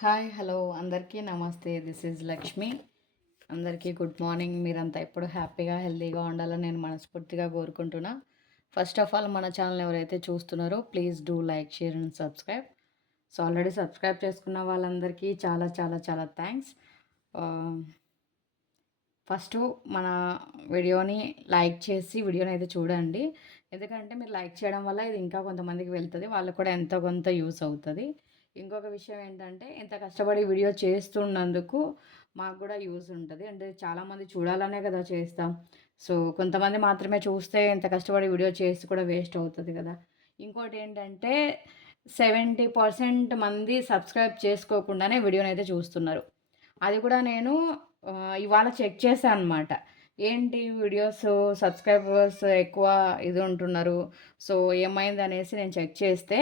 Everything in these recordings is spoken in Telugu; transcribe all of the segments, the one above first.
Hi hello. అందరికీ నమస్తే. దిస్ ఈజ్ లక్ష్మి అందరికీ గుడ్ మార్నింగ్ మీరంతా ఎప్పుడు హ్యాపీగా హెల్తీగా ఉండాలని నేను మనస్ఫూర్తిగా కోరుకుంటున్నా. ఫస్ట్ ఆఫ్ ఆల్ మన ఛానల్ ఎవరైతే చూస్తున్నారో please do like share and subscribe so already subscribe చేసుకున్న వాళ్ళందరికీ చాలా చాలా చాలా థ్యాంక్స్ ఫస్ట్ uh, మన వీడియోని లైక్ చేసి వీడియోని అయితే చూడండి. ఎందుకంటే మీరు లైక్ చేయడం వల్ల ఇది ఇంకా కొంతమందికి వెళ్తుంది. వాళ్ళకు కూడా ఎంతో కొంత యూస్ అవుతుంది. ఇంకొక విషయం ఏంటంటే ఇంత కష్టపడి వీడియో చేస్తున్నందుకు మాకు కూడా యూజ్ ఉంటుంది. అంటే చాలామంది చూడాలనే కదా చేస్తాం. సో కొంతమంది మాత్రమే చూస్తే ఇంత కష్టపడి వీడియో చేసి కూడా వేస్ట్ అవుతుంది కదా. ఇంకోటి ఏంటంటే సెవెంటీ పర్సెంట్ మంది సబ్స్క్రైబ్ చేసుకోకుండానే వీడియోని అయితే చూస్తున్నారు. అది కూడా నేను ఇవాళ చెక్ చేశాను అనమాట ఏంటి వీడియోస్ సబ్స్క్రైబర్స్ ఎక్కువ ఇది ఉంటున్నారు? సో ఏమైంది అనేసి నేను చెక్ చేస్తే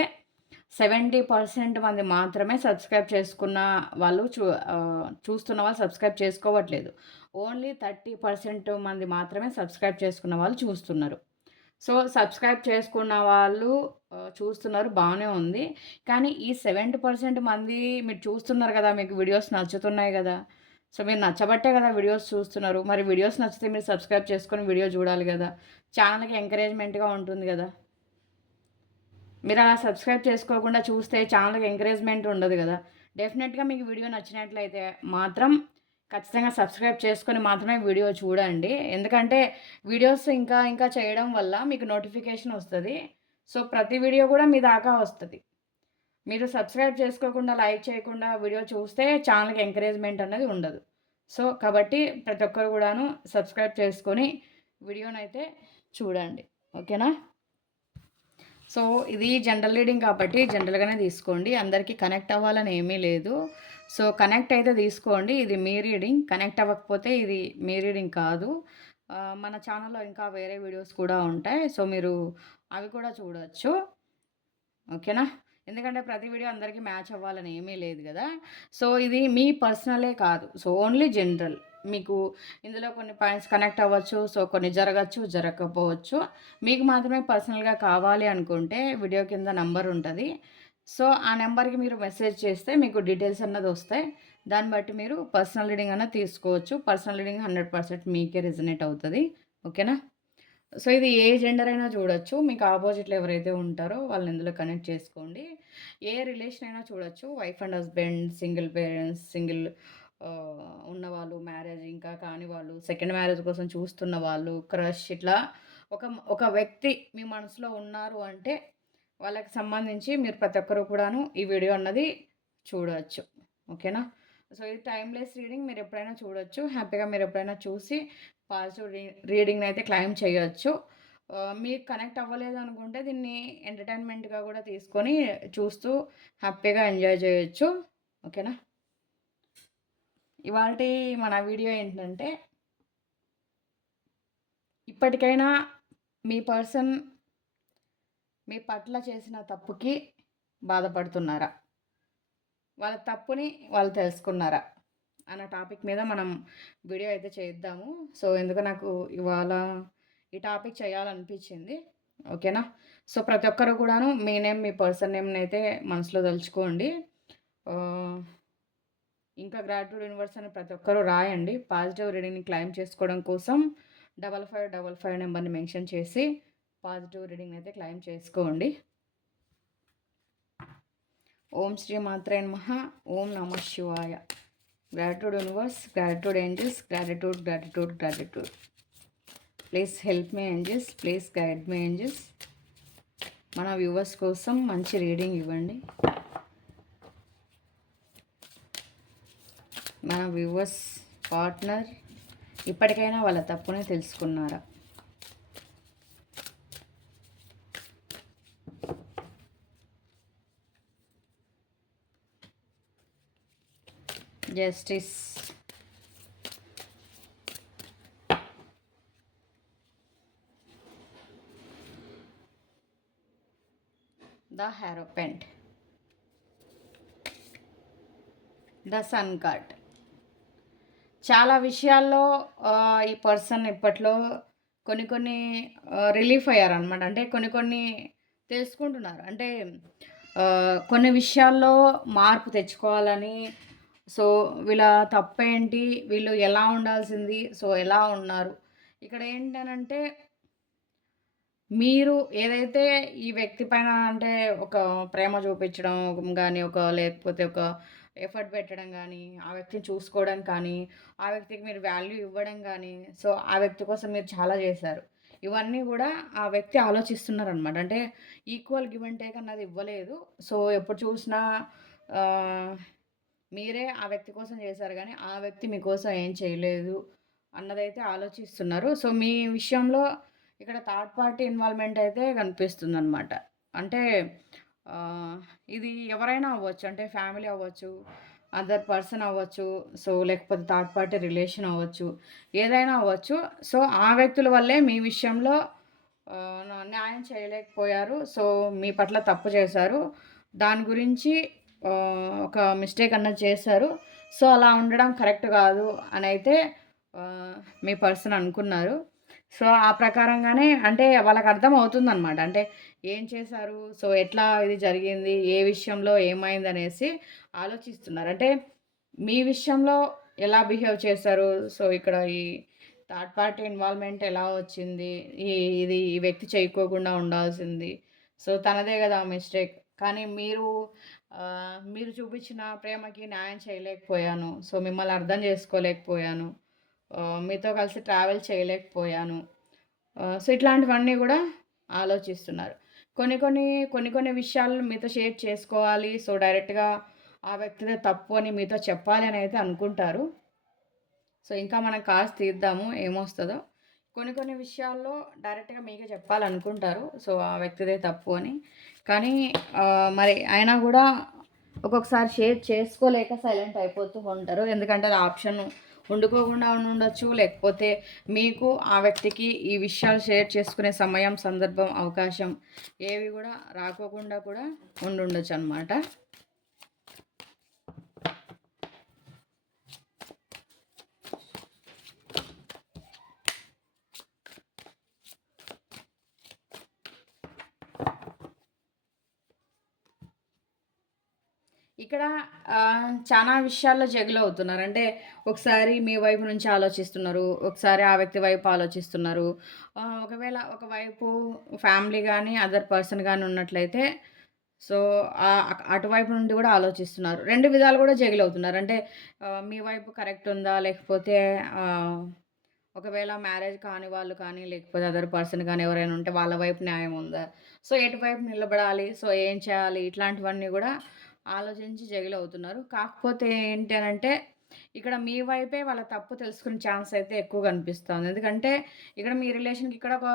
సెవెంటీ పర్సెంట్ మంది మాత్రమే సబ్స్క్రైబ్ చేసుకున్న వాళ్ళు చూ చూస్తున్న వాళ్ళు సబ్స్క్రైబ్ చేసుకోవట్లేదు. ఓన్లీ థర్టీ పర్సెంట్ మంది మాత్రమే సబ్స్క్రైబ్ చేసుకున్న వాళ్ళు చూస్తున్నారు. సో సబ్స్క్రైబ్ చేసుకున్న వాళ్ళు చూస్తున్నారు బాగానే ఉంది. కానీ ఈ సెవెంటీ పర్సెంట్ మంది మీరు చూస్తున్నారు కదా మీకు వీడియోస్ నచ్చుతున్నాయి కదా. సో మీరు నచ్చబట్టే కదా వీడియోస్ చూస్తున్నారు. మరి వీడియోస్ నచ్చితే మీరు సబ్స్క్రైబ్ చేసుకొని వీడియో చూడాలి కదా. ఛానల్కి ఎంకరేజ్మెంట్గా ఉంటుంది కదా. మీరు అలా సబ్స్క్రైబ్ చేసుకోకుండా చూస్తే ఛానల్కి ఎంకరేజ్మెంట్ ఉండదు కదా. డెఫినెట్గా మీకు వీడియో నచ్చినట్లయితే మాత్రం ఖచ్చితంగా సబ్స్క్రైబ్ చేసుకొని మాత్రమే వీడియో చూడండి. ఎందుకంటే వీడియోస్ ఇంకా ఇంకా చేయడం వల్ల మీకు నోటిఫికేషన్ వస్తుంది. సో ప్రతి వీడియో కూడా మీ దాకా వస్తుంది. మీరు సబ్స్క్రైబ్ చేసుకోకుండా లైక్ చేయకుండా వీడియో చూస్తే ఛానల్కి ఎంకరేజ్మెంట్ అనేది ఉండదు. సో కాబట్టి ప్రతి ఒక్కరు కూడాను సబ్స్క్రైబ్ చేసుకొని వీడియోనైతే చూడండి. ఓకేనా సో ఇది జనరల్ రీడింగ్ కాబట్టి జనరల్గానే తీసుకోండి. అందరికీ కనెక్ట్ అవ్వాలని ఏమీ లేదు. సో కనెక్ట్ అయితే తీసుకోండి. ఇది మీ రీడింగ్ కనెక్ట్ అవ్వకపోతే ఇది మీ రీడింగ్ కాదు. మన ఛానల్లో ఇంకా వేరే వీడియోస్ కూడా ఉంటాయి. సో మీరు అవి కూడా చూడవచ్చు ఓకేనా ఎందుకంటే ప్రతి వీడియో అందరికీ మ్యాచ్ అవ్వాలని ఏమీ లేదు కదా. సో ఇది మీ పర్సనలే కాదు. సో ఓన్లీ జనరల్ మీకు ఇందులో కొన్ని పాయింట్స్ కనెక్ట్ అవ్వచ్చు సో కొన్ని జరగచ్చు జరగకపోవచ్చు. మీకు మాత్రమే పర్సనల్గా కావాలి అనుకుంటే వీడియో కింద నంబర్ ఉంటుంది. సో ఆ నెంబర్కి మీరు మెసేజ్ చేస్తే మీకు డీటెయిల్స్ అన్నది వస్తాయి. దాన్ని బట్టి మీరు పర్సనల్ రీడింగ్ అన్నది తీసుకోవచ్చు. పర్సనల్ రీడింగ్ హండ్రెడ్ పర్సెంట్ మీకే రిజనేట్ అవుతుంది. ఓకేనా? సో ఇది ఏ జెండర్ అయినా చూడొచ్చు. మీకు ఆపోజిట్లో ఎవరైతే ఉంటారో వాళ్ళని ఇందులో కనెక్ట్ చేసుకోండి. ఏ రిలేషన్ అయినా చూడొచ్చు. Wife and husband single parents single ఉన్నవాళ్ళు మ్యారేజ్ ఇంకా కాని వాళ్ళు సెకండ్ మ్యారేజ్ కోసం చూస్తున్న వాళ్ళు క్రష్ ఇట్లా ఒక ఒక వ్యక్తి మీ మనసులో ఉన్నారు అంటే వాళ్ళకి సంబంధించి మీరు ప్రతి ఒక్కరు కూడాను ఈ వీడియో అన్నది చూడవచ్చు ఓకేనా? సో ఇది టైమ్లెస్ రీడింగ్. మీరు ఎప్పుడైనా చూడొచ్చు. హ్యాపీగా మీరు ఎప్పుడైనా చూసి పాజిటివ్ రీ రీడింగ్ని అయితే క్లైమ్ చేయొచ్చు. మీకు కనెక్ట్ అవ్వలేదు అనుకుంటే దీన్ని ఎంటర్టైన్మెంట్గా కూడా తీసుకొని చూస్తూ హ్యాపీగా ఎంజాయ్ చేయొచ్చు. ఓకేనా? ఇవాళ మన వీడియో ఏంటంటే ఇప్పటికైనా మీ పర్సన్ మీ పట్ల చేసిన తప్పుకి బాధపడుతున్నారా? వాళ్ళ తప్పుని వాళ్ళు తెలుసుకున్నారా? అన్న టాపిక్ మీద మనం వీడియో అయితే చేద్దాము. సో ఎందుకు నాకు ఇవాళ ఈ టాపిక్ చేయాలనిపించింది. ఓకేనా? సో ప్రతి ఒక్కరు కూడాను మీ నేమ్ మీ పర్సన్ నేమ్ని అయితే మనసులో తలుచుకోండి. ఇంకా గ్రాట్యూడ్ యూనివర్స్ అని ప్రతి ఒక్కరూ రాయండి. పాజిటివ్ రీడింగ్ని క్లైమ్ చేసుకోవడం కోసం డబల్ ఫైవ్ డబల్ ఫైవ్ నెంబర్ని మెన్షన్ చేసి పాజిటివ్ రీడింగ్ అయితే క్లైమ్ చేసుకోండి. ఓం శ్రీ మాత్రే మహా ఓం నమ శివాయ. Gratitude universe gratitude angels gratitude gratitude gratitude please help me angels please guide me angels మన వ్యూవర్స్ కోసం మంచి రీడింగ్ ఇవ్వండి. మన వ్యూవర్స్ పార్ట్నర్ ఇప్పటికైనా వాళ్ళ తప్పుని తెలుసుకున్నారా? Justice the hierophant the sun card చాలా విషయాల్లో ఈ పర్సన్ ఇప్పట్లో కొన్ని కొన్ని రిలీఫ్ అయ్యారనమాట అంటే కొన్ని కొన్ని తెలుసుకుంటున్నారు అంటే కొన్ని విషయాల్లో మార్పు తెచ్చుకోవాలని సో, వీళ్ళ తప్పేంటి? వీళ్ళు ఎలా ఉండాల్సింది? సో, ఎలా ఉన్నారు? ఇక్కడ ఏంటనంటే మీరు ఏదైతే ఈ వ్యక్తి పైన అంటే ఒక ప్రేమ చూపించడం కానీ ఒక లేకపోతే ఒక ఎఫర్ట్ పెట్టడం కానీ ఆ వ్యక్తిని చూసుకోవడం కానీ, ఆ వ్యక్తికి మీరు వాల్యూ ఇవ్వడం కానీ సో, ఆ వ్యక్తి కోసం మీరు చాలా చేశారు. ఇవన్నీ కూడా ఆ వ్యక్తి ఆలోచిస్తున్నారనమాట. అంటే ఈక్వల్ గివ్ అండ్ టేక్ అన్నది ఇవ్వలేదు. సో, ఎప్పుడు చూసినా మీరే ఆ వ్యక్తి కోసం చేశారు కానీ ఆ వ్యక్తి మీకోసం ఏం చేయలేదు అన్నదైతే ఆలోచిస్తున్నారు. సో, మీ విషయంలో ఇక్కడ థర్డ్ పార్టీ ఇన్వాల్వ్‌మెంట్ అయితే కనిపిస్తుంది అనమాట అంటే ఇది ఎవరైనా అవ్వచ్చు. అంటే ఫ్యామిలీ అవ్వచ్చు, అదర్ పర్సన్ అవ్వచ్చు, సో, లేకపోతే థర్డ్ పార్టీ రిలేషన్ అవ్వచ్చు. ఏదైనా అవ్వచ్చు. సో, ఆ వ్యక్తుల వల్లే మీ విషయంలో న్యాయం చేయలేకపోయారు. సో, మీ పట్ల తప్పు చేశారు. దాని గురించి ఒక మిస్టేక్ అన్నది చేశారు. సో, అలా ఉండడం కరెక్ట్ కాదు అని అయితే మీ పర్సన్ అనుకున్నారు. సో, ఆ ప్రకారంగానే అంటే వాళ్ళకి అర్థం అవుతుందన్నమాట అంటే ఏం చేశారు? సో, ఎట్లా ఇది జరిగింది? ఏ విషయంలో ఏమైంది అనేసి ఆలోచిస్తున్నారు. అంటే మీ విషయంలో ఎలా బిహేవ్ చేశారు? సో, ఇక్కడ ఈ థర్డ్ పార్టీ ఇన్వాల్వ్‌మెంట్ ఎలా వచ్చింది? ఈ ఇది ఈ వ్యక్తి చేయకోకుండా ఉండాల్సింది. సో, తనదే కదా మిస్టేక్. కానీ మీరు మీరు చూపించిన ప్రేమకి న్యాయం చేయలేకపోయాను. సో, మిమ్మల్ని అర్థం చేసుకోలేకపోయాను. మీతో కలిసి ట్రావెల్ చేయలేకపోయాను. సో, ఇట్లాంటివన్నీ కూడా ఆలోచిస్తున్నారు. కొన్ని కొన్ని, కొన్ని కొన్ని విషయాలు మీతో షేర్ చేసుకోవాలి. సో, డైరెక్ట్‌గా ఆ వ్యక్తిదే తప్పు అని మీతో చెప్పాలి అని అయితే అనుకుంటారు. సో, ఇంకా మనం కార్డ్స్ తీద్దాము ఏమొస్తుందో కొన్ని కొన్ని విషయాల్లో డైరెక్ట్‌గా మీకే చెప్పాలనుకుంటారు. సో, ఆ వ్యక్తిదే తప్పు అని. కానీ మరి అయినా కూడా ఒక్కొక్కసారి షేర్ చేసుకోలేక సైలెంట్ అయిపోతూ ఉంటారు. ఎందుకంటే అది ఆప్షన్ వండుకోకుండా ఉండొచ్చు లేకపోతే మీకు ఆ వ్యక్తికి ఈ విషయాలు షేర్ చేసుకునే సమయం, సందర్భం, అవకాశం ఏవి కూడా రాకోకుండా కూడా ఉండుండొచ్చనమాట. ఇక్కడ చాలా విషయాల్లో జగలు అవుతున్నారు. అంటే ఒకసారి మీ వైపు నుంచి ఆలోచిస్తున్నారు. ఒకసారి ఆ వ్యక్తి వైపు ఆలోచిస్తున్నారు. ఒకవేళ ఒకవేళ ఒకవైపు ఫ్యామిలీ కానీ అదర్ పర్సన్ కానీ ఉన్నట్లయితే సో, అటువైపు నుండి కూడా ఆలోచిస్తున్నారు. రెండు విధాలు కూడా జగిల్ అవుతున్నారు. అంటే మీ వైపు కరెక్ట్ ఉందా? లేకపోతే ఒకవేళ మ్యారేజ్ కాని వాళ్ళు కానీ, లేకపోతే అదర్ పర్సన్ కానీ ఎవరైనా ఉంటే వాళ్ళ వైపు న్యాయం ఉందా? సో, ఎటువైపు నిలబడాలి? సో, ఏం చేయాలి? ఇట్లాంటివన్నీ కూడా ఆలోచించి జగిల్ అవుతున్నారు. కాకపోతే ఏంటి అంటే ఇక్కడ మీ వైపే వాళ్ళ తప్పు తెలుసుకునే ఛాన్స్ అయితే ఎక్కువ కనిపిస్తుంది. ఎందుకంటే ఇక్కడ మీ రిలేషన్‌కి ఇక్కడ ఒక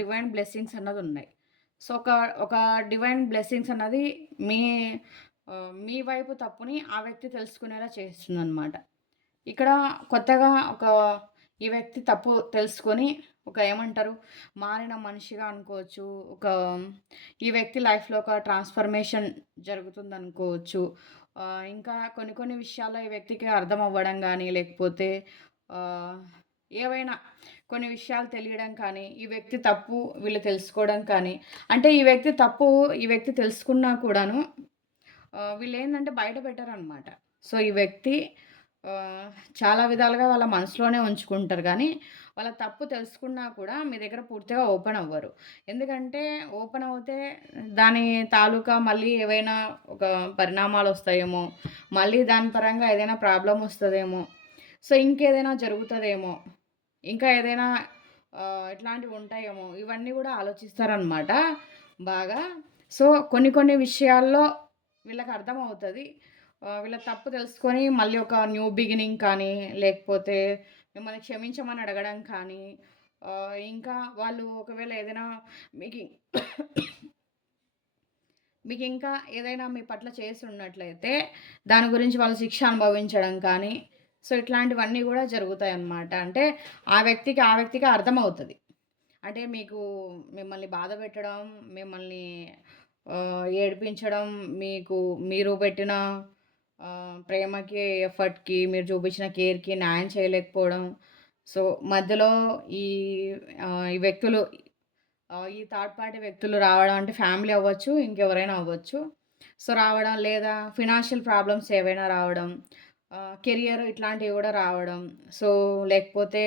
డివైన్ బ్లెస్సింగ్స్ అన్నదున్నాయి. సో, ఒక ఒక డివైన్ బ్లెస్సింగ్స్ అన్నది మీ మీ వైపు తప్పుని ఆ వ్యక్తి తెలుసుకునేలా చేస్తుందనమాట. ఇక్కడ కొత్తగా ఒక ఈ వ్యక్తి తప్పు తెలుసుకొని ఒక ఏమంటారు మారిన మనిషిగా అనుకోవచ్చు. ఒక ఈ వ్యక్తి లైఫ్‌లో ఒక ట్రాన్స్‌ఫర్మేషన్ జరుగుతుందనుకోవచ్చు. అనుకోవచ్చు ఇంకా కొన్ని కొన్ని విషయాల్లో ఈ వ్యక్తికి అర్థం అవ్వడం కానీ లేకపోతే ఏవైనా కొన్ని విషయాలు తెలియడం కానీ, ఈ వ్యక్తి తప్పు వీళ్ళు తెలుసుకోవడం కానీ, అంటే ఈ వ్యక్తి తప్పు ఈ వ్యక్తి తెలుసుకున్నా కూడాను వీళ్ళు వీళ్ళేందంటే బయట పెట్టరనమాట. సో, ఈ వ్యక్తి చాలా విధాలుగా వాళ్ళ మనసులోనే ఉంచుకుంటారు కానీ వాళ్ళ తప్పు తెలుసుకున్నా కూడా మీ దగ్గర పూర్తిగా ఓపెన్ అవ్వరు. ఎందుకంటే ఓపెన్ అవుతే దాని తాలూకా మళ్ళీ ఏవైనా ఒక పరిణామాలు వస్తాయేమో మళ్ళీ దాని పరంగా ఏదైనా ప్రాబ్లమ్ వస్తుందేమో సో, ఇంకేదైనా జరుగుతుందేమో ఇంకా ఏదైనా ఇట్లాంటివి ఉంటాయేమో, ఇవన్నీ కూడా ఆలోచిస్తారనమాట బాగా. సో, కొన్ని కొన్ని విషయాల్లో వీళ్ళకి అర్థమవుతుంది వీళ్ళ తప్పు తెలుసుకొని మళ్ళీ ఒక న్యూ బిగినింగ్ కానీ, లేకపోతే మిమ్మల్ని క్షమించమని అడగడం కానీ, ఇంకా వాళ్ళు ఒకవేళ ఏదైనా మీకి ఇంకా ఏదైనా మీ పట్ల చేసి ఉన్నట్లయితే దాని గురించి వాళ్ళు శిక్ష అనుభవించడం కానీ, సో, ఇట్లాంటివన్నీ కూడా జరుగుతాయి అన్నమాట. అంటే ఆ వ్యక్తికి, ఆ వ్యక్తికి అర్థమవుతుంది. అంటే మీకు మిమ్మల్ని బాధపెట్టడం, మిమ్మల్ని ఏడిపించడం, మీకు మీరు పెట్టిన ప్రేమకి, ఎఫర్ట్‌కి, మీరు చూపించిన కేర్‌కి న్యాయం చేయలేకపోవడం. సో, మధ్యలో ఈ ఈ వ్యక్తులు ఈ థర్డ్ పార్టీ వ్యక్తులు రావడం అంటే ఫ్యామిలీ అవ్వచ్చు, ఇంకెవరైనా అవ్వచ్చు. సో రావడం లేదా ఫినాన్షియల్ ప్రాబ్లమ్స్ ఏవైనా రావడం కెరియర్ ఇట్లాంటివి కూడా రావడం సో లేకపోతే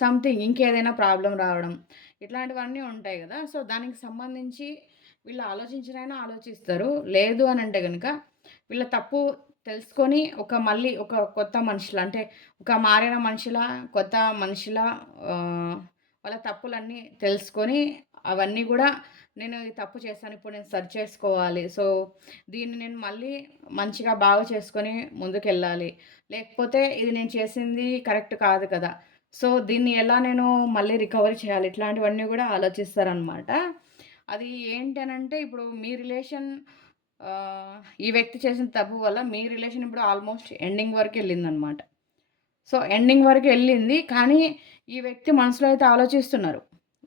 సంథింగ్ ఇంకేదైనా ప్రాబ్లం రావడం ఇట్లాంటివన్నీ ఉంటాయి కదా సో దానికి సంబంధించి వీళ్ళు ఆలోచించినైనా ఆలోచిస్తారు లేదు అని అంటే కనుక వీళ్ళ తప్పు తెలుసుకొని ఒక మళ్ళీ ఒక కొత్త మనుషుల అంటే ఒక మారిన మనుషుల కొత్త మనుషుల వాళ్ళ తప్పులన్నీ తెలుసుకొని అవన్నీ కూడా నేను ఈ తప్పు చేశాను ఇప్పుడు నేను సరి చేసుకోవాలి. సో దీన్ని నేను మళ్ళీ మంచిగా బాగు చేసుకొని ముందుకెళ్ళాలి. లేకపోతే ఇది నేను చేసింది కరెక్ట్ కాదు కదా. సో దీన్ని ఎలా నేను మళ్ళీ రికవరీ చేయాలి? ఇట్లాంటివన్నీ కూడా ఆలోచిస్తారనమాట అది ఏంటనంటే ఇప్పుడు మీ రిలేషన్ ఈ వ్యక్తి చేసిన తప్పు వల్ల మీ రిలేషన్ ఇప్పుడు ఆల్మోస్ట్ ఎండింగ్ వరకు వెళ్ళిందనమాట సో ఎండింగ్ వరకు వెళ్ళింది కానీ ఈ వ్యక్తి మనసులో అయితే ఆలోచిస్తున్నారు.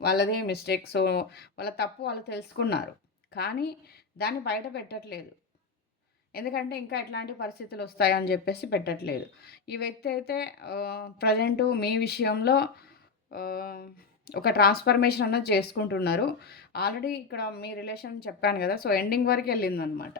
వాళ్ళదే మిస్టేక్ సో వాళ్ళ తప్పు వాళ్ళు తెలుసుకున్నారు. కానీ దాన్ని బయట పెట్టట్లేదు. ఎందుకంటే ఇంకా ఎట్లాంటి పరిస్థితులు వస్తాయని చెప్పేసి పెట్టట్లేదు. ఈ వ్యక్తి అయితే ప్రజెంటు మీ విషయంలో ఒక ట్రాన్స్ఫర్మేషన్ అన్నది చేసుకుంటున్నారు. ఆల్రెడీ ఇక్కడ మీ రిలేషన్ చెప్పాను కదా సో ఎండింగ్ వరకు వెళ్ళిందనమాట.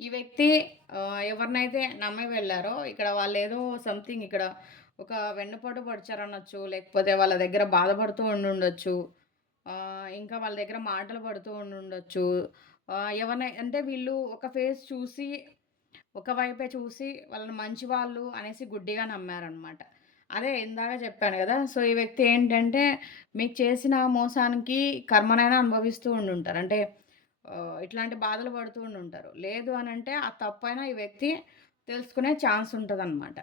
ఈ వ్యక్తి ఎవరినైతే నమ్మి వెళ్ళారో ఇక్కడ వాళ్ళు ఏదో సంథింగ్ ఇక్కడ ఒక వెన్నుపోటు పడిచారనొచ్చు లేకపోతే వాళ్ళ దగ్గర బాధపడుతూ ఉండుండొచ్చు ఇంకా వాళ్ళ దగ్గర మాటలు పడుతూ ఉండుండొచ్చు ఎవరినై అంటే వీళ్ళు ఒక ఫేస్ చూసి ఒకవైపే చూసి వాళ్ళని మంచి వాళ్ళు అనేసి గుడ్డిగా నమ్మారనమాట. అదే ఇందాక చెప్పాను కదా సో ఈ వ్యక్తి ఏంటంటే మీకు చేసిన మోసానికి కర్మనైనా అనుభవిస్తూ ఉండుంటారు. అంటే ఇట్లాంటి బాధలు పడుతూ ఉంటారు లేదు అని అంటే ఆ తప్పైనా ఈ వ్యక్తి తెలుసుకునే ఛాన్స్ ఉంటుందన్నమాట.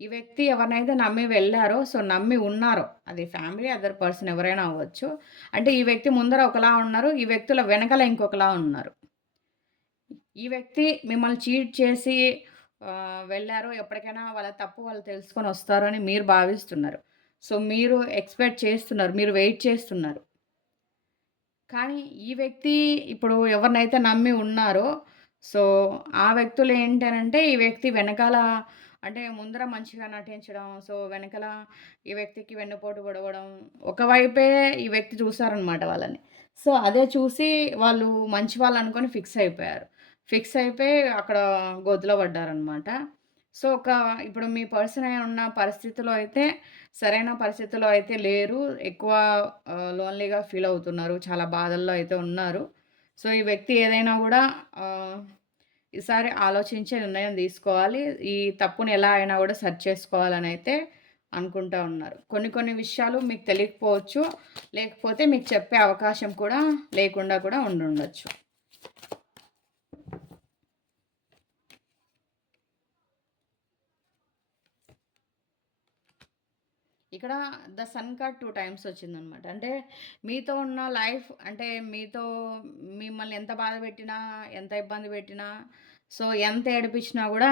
ఈ వ్యక్తి ఎవరినైతే నమ్మి వెళ్ళారో సో నమ్మి ఉన్నారో అది ఫ్యామిలీ అదర్ పర్సన్ ఎవరైనా అవ్వచ్చు. అంటే ఈ వ్యక్తి ముందర ఒకలా ఉన్నారు ఈ వ్యక్తుల వెనకల ఇంకొకలా ఉన్నారు. ఈ వ్యక్తి మిమ్మల్ని చీట్ చేసి వెళ్ళారో ఎప్పటికైనా వాళ్ళ తప్పు వాళ్ళు తెలుసుకొని వస్తారని మీరు భావిస్తున్నారు. సో మీరు ఎక్స్పెక్ట్ చేస్తున్నారు మీరు వెయిట్ చేస్తున్నారు. కానీ ఈ వ్యక్తి ఇప్పుడు ఎవరినైతే నమ్మి ఉన్నారో సో ఆ వ్యక్తులు ఏంటనంటే ఈ వ్యక్తి వెనకాల అంటే ముందర మంచిగా నటించడం సో వెనకాల ఈ వ్యక్తికి వెన్నుపోటు పొడవడం ఒకవైపే ఈ వ్యక్తి చూసారనమాట వాళ్ళని. సో అదే చూసి వాళ్ళు మంచి వాళ్ళు అనుకొని ఫిక్స్ అయిపోయారు. ఫిక్స్ అయిపోయి అక్కడ గొద్దులో పడ్డారనమాట. సో ఒక ఇప్పుడు మీ పర్సన్ ఉన్న పరిస్థితిలో అయితే సరైన పరిస్థితిలో అయితే లేరు. ఎక్కువ లోన్లీగా ఫీల్ అవుతున్నారు. చాలా బాధల్లో అయితే ఉన్నారు. సో ఈ వ్యక్తి ఏదైనా కూడా ఈసారి ఆలోచించే నిర్ణయం తీసుకోవాలి. ఈ తప్పుని ఎలా అయినా కూడా సర్చ్ చేసుకోవాలని అయితే అనుకుంటా ఉన్నారు. కొన్ని కొన్ని విషయాలు మీకు తెలియకపోవచ్చు. లేకపోతే మీకు చెప్పే అవకాశం కూడా లేకుండా కూడా ఉండుండొచ్చు. ఇక్కడ the sun card two times వచ్చిందనమాట. అంటే మీతో ఉన్న లైఫ్ అంటే మీతో మిమ్మల్ని ఎంత బాధ పెట్టినా ఎంత ఇబ్బంది పెట్టినా సో ఎంత ఏడిపించినా కూడా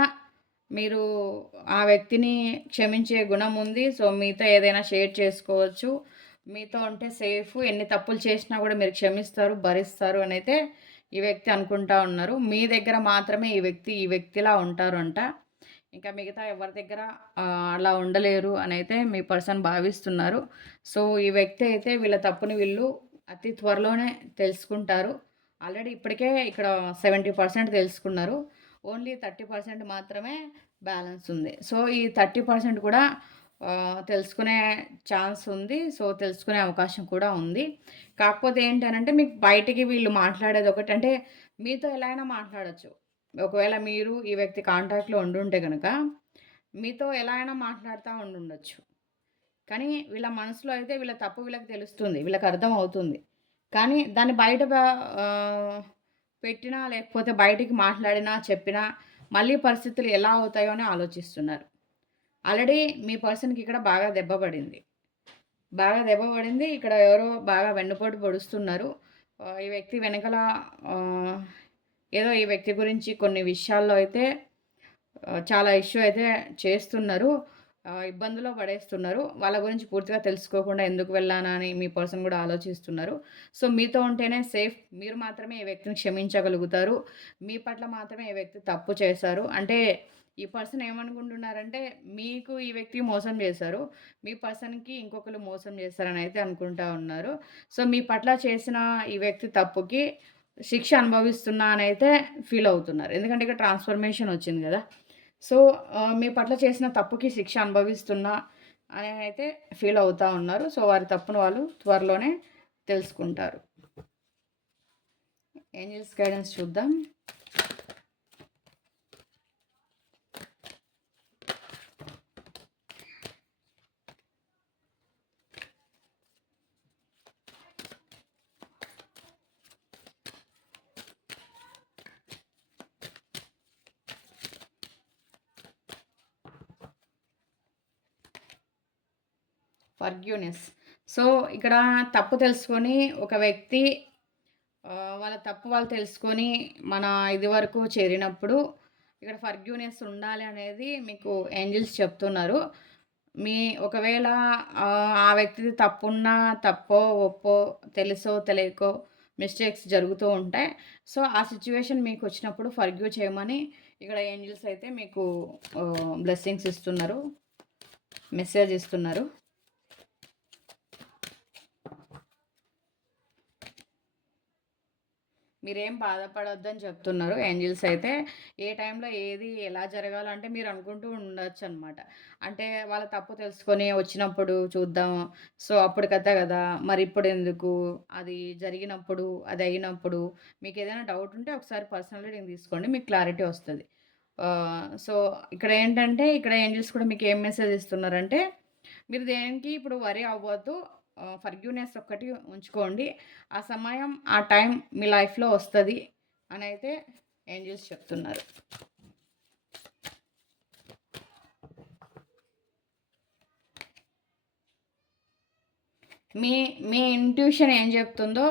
మీరు ఆ వ్యక్తిని క్షమించే గుణం ఉంది. సో మీతో ఏదైనా షేర్ చేసుకోవచ్చు. మీతో ఉంటే సేఫ్. ఎన్ని తప్పులు చేసినా కూడా మీరు క్షమిస్తారు భరిస్తారు అని అయితే ఈ వ్యక్తి అనుకుంటా ఉన్నారు. మీ దగ్గర మాత్రమే ఈ వ్యక్తి ఈ వ్యక్తిలా ఉంటారు అంట ఇంకా మిగతా ఎవరి దగ్గర అలా ఉండలేరు అని అయితే మీ పర్సన్ భావిస్తున్నారు. సో ఈ వ్యక్తి అయితే వీళ్ళ తప్పుని వీళ్ళు అతి త్వరలోనే తెలుసుకుంటారు. ఆల్రెడీ ఇప్పటికే ఇక్కడ సెవెంటీ పర్సెంట్ తెలుసుకున్నారు. ఓన్లీ థర్టీ పర్సెంట్ మాత్రమే బ్యాలెన్స్ ఉంది. సో ఈ థర్టీ పర్సెంట్ కూడా తెలుసుకునే ఛాన్స్ ఉంది. సో తెలుసుకునే అవకాశం కూడా ఉంది. కాకపోతే ఏంటనంటే మీకు బయటికి వీళ్ళు మాట్లాడేది ఒకటి అంటే మీతో ఎలా అయినా మాట్లాడచ్చు. ఒకవేళ మీరు ఈ వ్యక్తి కాంటాక్ట్లో ఉండుంటే కనుక మీతో ఎలా అయినా మాట్లాడుతూ ఉండుండొచ్చు. కానీ వీళ్ళ మనసులో అయితే వీళ్ళ తప్పు వీళ్ళకి తెలుస్తుంది వీళ్ళకి అర్థం అవుతుంది. కానీ దాన్ని బయట పెట్టినా లేకపోతే బయటికి మాట్లాడినా చెప్పినా మళ్ళీ పరిస్థితులు ఎలా అవుతాయో అని ఆలోచిస్తున్నారు. ఆల్రెడీ మీ పర్సన్కి ఇక్కడ బాగా దెబ్బ పడింది. బాగా దెబ్బ పడింది. ఇక్కడ ఎవరో బాగా వెన్నుపోటు పొడుస్తున్నారు. ఈ వ్యక్తి వెనకల ఏదో ఈ వ్యక్తి గురించి కొన్ని విషయాల్లో అయితే చాలా ఇష్యూ అయితే చేస్తున్నారు ఇబ్బందులో పడేస్తున్నారు. వాళ్ళ గురించి పూర్తిగా తెలుసుకోకుండా ఎందుకు వెళ్ళానా అని మీ పర్సన్ కూడా ఆలోచిస్తున్నారు. సో, మీతో ఉంటేనే సేఫ్. మీరు మాత్రమే ఈ వ్యక్తిని క్షమించగలుగుతారు. మీ పట్ల మాత్రమే ఈ వ్యక్తి తప్పు చేశారు. అంటే ఈ పర్సన్ ఏమనుకుంటున్నారంటే మీకు ఈ వ్యక్తి మోసం చేశారు. మీ పర్సన్‌కి ఇంకొకరు మోసం చేశారని అయితే అనుకుంటా ఉన్నారు. సో, మీ పట్ల చేసిన ఈ వ్యక్తి తప్పుకి శిక్ష అనుభవిస్తున్నా అనైతే ఫీల్ అవుతున్నారు. ఎందుకంటే ఇక్కడ ట్రాన్స్‌ఫర్మేషన్ వచ్చింది కదా సో, మీ పట్ల చేసిన తప్పుకి శిక్ష అనుభవిస్తున్నా అని అయితే ఫీల్ అవుతా ఉన్నారు. సో, వారి తప్పును వాళ్ళు త్వరలోనే తెలుసుకుంటారు. ఏంజెల్స్ గైడెన్స్ చూద్దాం. ఫర్గ్యూనెస్. సో, ఇక్కడ తప్పు తెలుసుకొని ఒక వ్యక్తి వాళ్ళ తప్పు వాళ్ళు తెలుసుకొని మన ఇది వరకు చేరినప్పుడు ఇక్కడ ఫర్గ్యూనెస్ ఉండాలి అనేది మీకు ఏంజెల్స్ చెప్తున్నారు. మీ ఒకవేళ ఆ వ్యక్తిది తప్పున్నా, తప్పో, ఒప్పో, తెలుసో తెలియకో మిస్టేక్స్ జరుగుతూ ఉంటాయి. సో, ఆ సిచువేషన్ మీకు వచ్చినప్పుడు ఫర్గ్యూ చేయమని ఇక్కడ ఏంజెల్స్ అయితే మీకు బ్లెస్సింగ్స్ ఇస్తున్నారు. మెసేజ్ ఇస్తున్నారు. మీరేం బాధపడొద్దని చెప్తున్నారు ఏంజెల్స్ అయితే. ఏ టైంలో ఏది ఎలా జరగాలో అంటే మీరు అనుకుంటూ ఉండొచ్చనమాట. అంటే వాళ్ళ తప్పు తెలుసుకొని వచ్చినప్పుడు చూద్దాం. సో, అప్పుడు కథ ఇప్పుడు ఎందుకు అది జరిగినప్పుడు, అది అయినప్పుడు మీకు ఏదైనా డౌట్ ఉంటే ఒకసారి పర్సనల్ రీడింగ్ తీసుకోండి. మీకు క్లారిటీ వస్తుంది సో, ఇక్కడ ఏంటంటే ఇక్కడ ఏంజెల్స్ కూడా మీకు ఏం మెసేజ్ ఇస్తున్నారంటే మీరు దేనికి ఇప్పుడు వరి అవ్వద్దు. ఫర్గ్యూనెస్ ఒక్కటి ఉంచుకోండి. ఆ సమయం, ఆ టైం మీ లైఫ్‌లో వస్తుంది అని అయితే ఏంజల్స్ చెప్తున్నారు. మీ మీ ఇంట్యూషన్ ఏం చెప్తుందో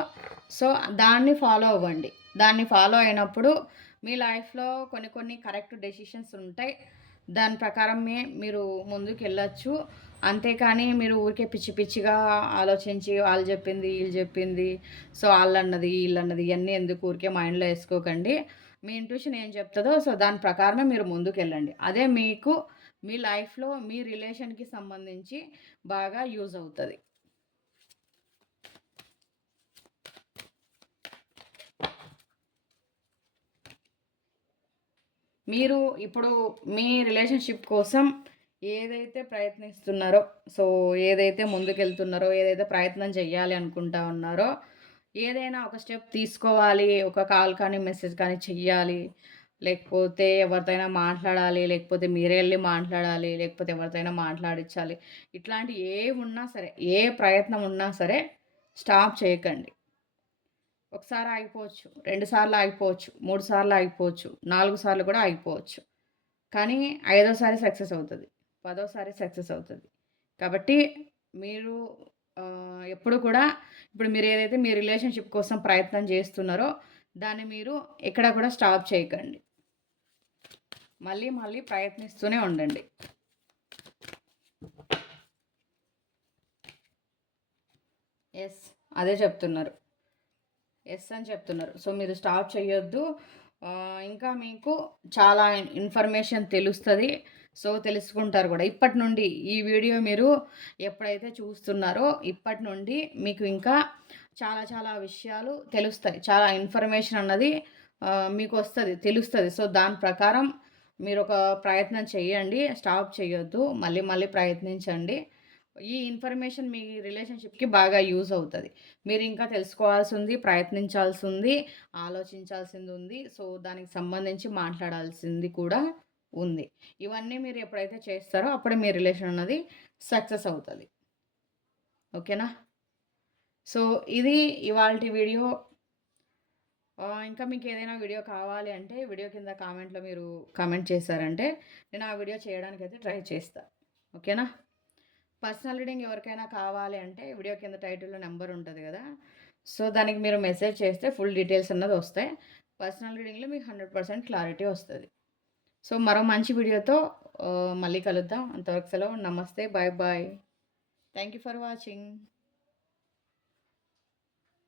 సో, దాన్ని ఫాలో అవ్వండి. దాన్ని ఫాలో అయినప్పుడు మీ లైఫ్‌లో కొన్ని కొన్ని కరెక్ట్ డెసిషన్స్ ఉంటాయి. దాని ప్రకారమే మీరు ముందుకెళ్ళొచ్చు. అంతేకాని మీరు ఊరికే పిచ్చి పిచ్చిగా ఆలోచించి వాళ్ళు చెప్పింది, వీళ్ళు చెప్పింది, సో, వాళ్ళన్నది వీళ్ళన్నది ఇవన్నీ ఎందుకు ఊరికే మైండ్‌లో వేసుకోకండి మీ ఇంట్యూషన్ ఏం చెప్తుందో సో, దాని ప్రకారమే మీరు ముందుకెళ్ళండి. అదే మీకు మీ లైఫ్‌లో మీ రిలేషన్‌కి సంబంధించి బాగా యూజ్ అవుతుంది మీరు ఇప్పుడు మీ రిలేషన్‌షిప్ కోసం ఏదైతే ప్రయత్నిస్తున్నారో, సో, ఏదైతే ముందుకెళ్తున్నారో, ఏదైతే ప్రయత్నం చెయ్యాలి అనుకుంటా ఉన్నారో, ఏదైనా ఒక స్టెప్ తీసుకోవాలి, ఒక కాల్ కానీ, మెసేజ్ కానీ చెయ్యాలి, లేకపోతే ఎవరితోనైనా మాట్లాడాలి, లేకపోతే మీరే వెళ్ళి మాట్లాడాలి, లేకపోతే ఎవరితోనైనా మాట్లాడించాలి ఇట్లాంటి ఏవున్నా సరే, ఏ ప్రయత్నం ఉన్నా సరే స్టాప్ చేయకండి. ఒకసారి ఆగిపోవచ్చు, రెండు సార్లు ఆగిపోవచ్చు, మూడు సార్లు ఆగిపోవచ్చు, నాలుగు సార్లు కూడా ఆగిపోవచ్చు. కానీ ఐదోసారి సక్సెస్ అవుతుంది పదోసారి సక్సెస్ అవుతుంది కాబట్టి మీరు ఎప్పుడు కూడా ఇప్పుడు మీరు ఏదైతే మీ రిలేషన్‌షిప్ కోసం ప్రయత్నం చేస్తున్నారో, దాన్ని మీరు ఎక్కడ కూడా స్టాప్ చేయకండి. మళ్ళీ మళ్ళీ ప్రయత్నిస్తూనే ఉండండి. ఎస్ అదే చెప్తున్నారు. ఎస్ అని చెప్తున్నారు. సో, మీరు స్టాప్ చేయొద్దు. ఇంకా మీకు చాలా ఇన్ఫర్మేషన్ తెలుస్తుంది సో, తెలుసుకుంటారు కూడా. ఇప్పటి నుండి ఈ వీడియో మీరు ఎప్పుడైతే చూస్తున్నారో, ఇప్పటి నుండి మీకు ఇంకా చాలా చాలా విషయాలు తెలుస్తాయి. చాలా ఇన్ఫర్మేషన్ అన్నది మీకు వస్తుంది తెలుస్తుంది సో, దాని ప్రకారం మీరు ఒక ప్రయత్నం చేయండి. స్టాప్ చేయొద్దు. మళ్ళీ మళ్ళీ ప్రయత్నించండి. ఈ ఇన్ఫర్మేషన్ మీ రిలేషన్‌షిప్‌కి బాగా యూజ్ అవుతుంది మీరు ఇంకా తెలుసుకోవాల్సింది, ప్రయత్నించాల్సింది, ఆలోచించాల్సిందుంది. సో, దానికి సంబంధించి మాట్లాడాల్సింది కూడా ఉంది. ఇవన్నీ మీరు ఎప్పుడైతే చేస్తారో అప్పుడే మీ రిలేషన్ అన్నది సక్సెస్ అవుతుంది ఓకేనా? సో, ఇది ఇవాళ వీడియో. ఇంకా మీకు ఏదైనా వీడియో కావాలి అంటే వీడియో కింద కామెంట్‌లో మీరు కామెంట్ చేశారంటే నేను ఆ వీడియో చేయడానికి అయితే ట్రై చేస్తాను ఓకేనా? పర్సనల్ రీడింగ్ ఎవరికైనా కావాలి అంటే వీడియో కింద టైటిల్‌లో నెంబర్ ఉంటుంది కదా సో, దానికి మీరు మెసేజ్ చేస్తే ఫుల్ డీటెయిల్స్ అన్నది వస్తాయి. పర్సనల్ రీడింగ్‌లో మీకు 100% క్లారిటీ వస్తుంది సో, మరో మంచి వీడియోతో మళ్ళీ కలుద్దాం. అంతవరకు సెలవు. నమస్తే. Bye bye. Thank you for watching.